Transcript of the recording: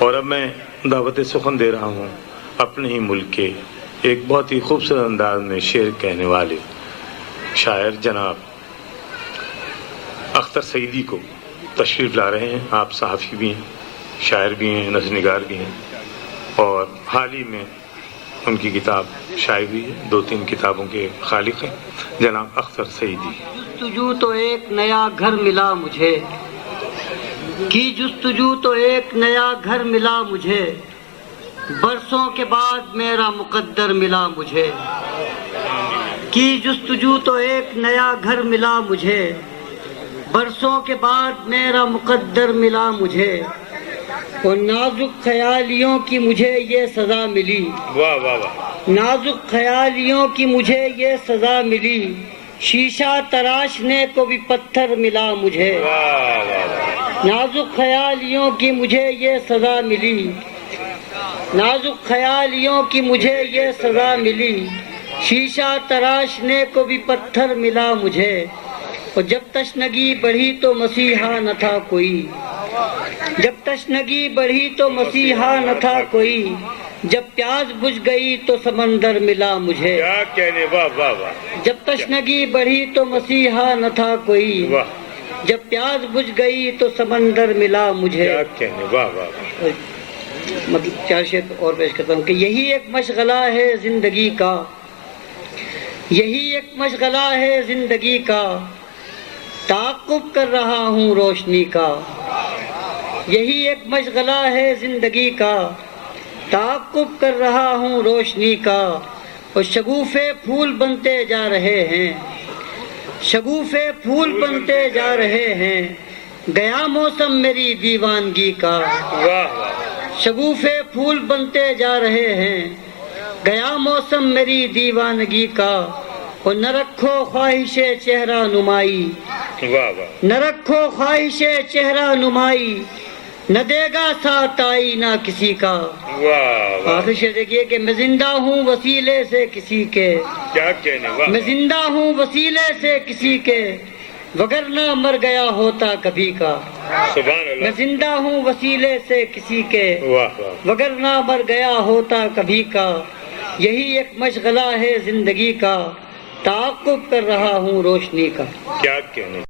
اور اب میں دعوت سخن دے رہا ہوں اپنے ہی ملک کے ایک بہت ہی خوبصورت انداز میں شعر کہنے والے شاعر جناب اختر سعیدی کو تشریف لا رہے ہیں۔ آپ صحافی بھی ہیں، شاعر بھی ہیں، نثر نگار بھی ہیں، اور حال ہی میں ان کی کتاب شائع ہوئی ہے، 2-3 کتابوں کے خالق ہیں جناب اختر سعیدی۔ جستجو تو ایک نیا گھر ملا مجھے، کی جستجو تو ایک نیا گھر ملا مجھے، برسوں کے بعد میرا مقدر ملا مجھے، کی جستجو تو ایک نیا گھر ملا مجھے، برسوں کے بعد میرا مقدر ملا مجھے، اور نازک خیالیوں کی مجھے یہ سزا ملی، واہ واہ واہ، نازک خیالیوں کی مجھے یہ سزا ملی، شیشہ تراشنے کو بھی پتھر ملا مجھے، واہ واہ واہ، نازک خیالیوں کی مجھے یہ سزا ملی، نازک خیالیوں کی مجھے یہ سزا ملی، شیشہ تراشنے کو بھی پتھر ملا مجھے، اور جب تشنگی بڑھی تو مسیحا نہ تھا کوئی، جب تشنگی بڑھی تو مسیحا نہ تھا کوئی، جب پیاس بجھ گئی تو سمندر ملا مجھے، کیا کہنے، واہ واہ واہ، جب تشنگی بڑھی تو مسیحا نہ تھا کوئی، واہ، جب پیاس بجھ گئی تو سمندر ملا مجھے۔ کیا کہنے، واہ واہ واہ، مطلب 4 شعر اور پیش کرتا ہوں کہ یہی ایک مشغلہ ہے زندگی کا، یہی ایک مشغلہ ہے زندگی کا، تعاقب کر رہا ہوں روشنی کا، یہی ایک مشغلہ ہے زندگی کا، تعاقب کر رہا ہوں روشنی کا، اور شگوفے پھول بنتے جا رہے ہیں، شگوفے پھول بنتے جا رہے ہیں، گیا موسم میری دیوانگی کا، واہ واہ، شگوفے پھول بنتے جا رہے ہیں، گیا موسم میری دیوانگی کا، اور نہ رکھو خواہش چہرہ نمائی، واہ واہ، نہ رکھو خواہش چہرہ نمائی، نہ دے گا ساتھ آئینہ کسی کا۔ واہ واہ، آخر شعر دیکھیے کہ میں زندہ ہوں وسیلے سے کسی کے، کیا کہنے، واہ، میں زندہ ہوں وسیلے سے کسی کے، وگرنہ مر گیا ہوتا کبھی کا، سبحان میں اللہ، زندہ ہوں وسیلے سے کسی کے، واہ واہ، وگرنہ مر گیا ہوتا کبھی کا، یہی ایک مشغلہ ہے زندگی کا، تعاقب کر رہا ہوں روشنی کا۔ کیا کہنے۔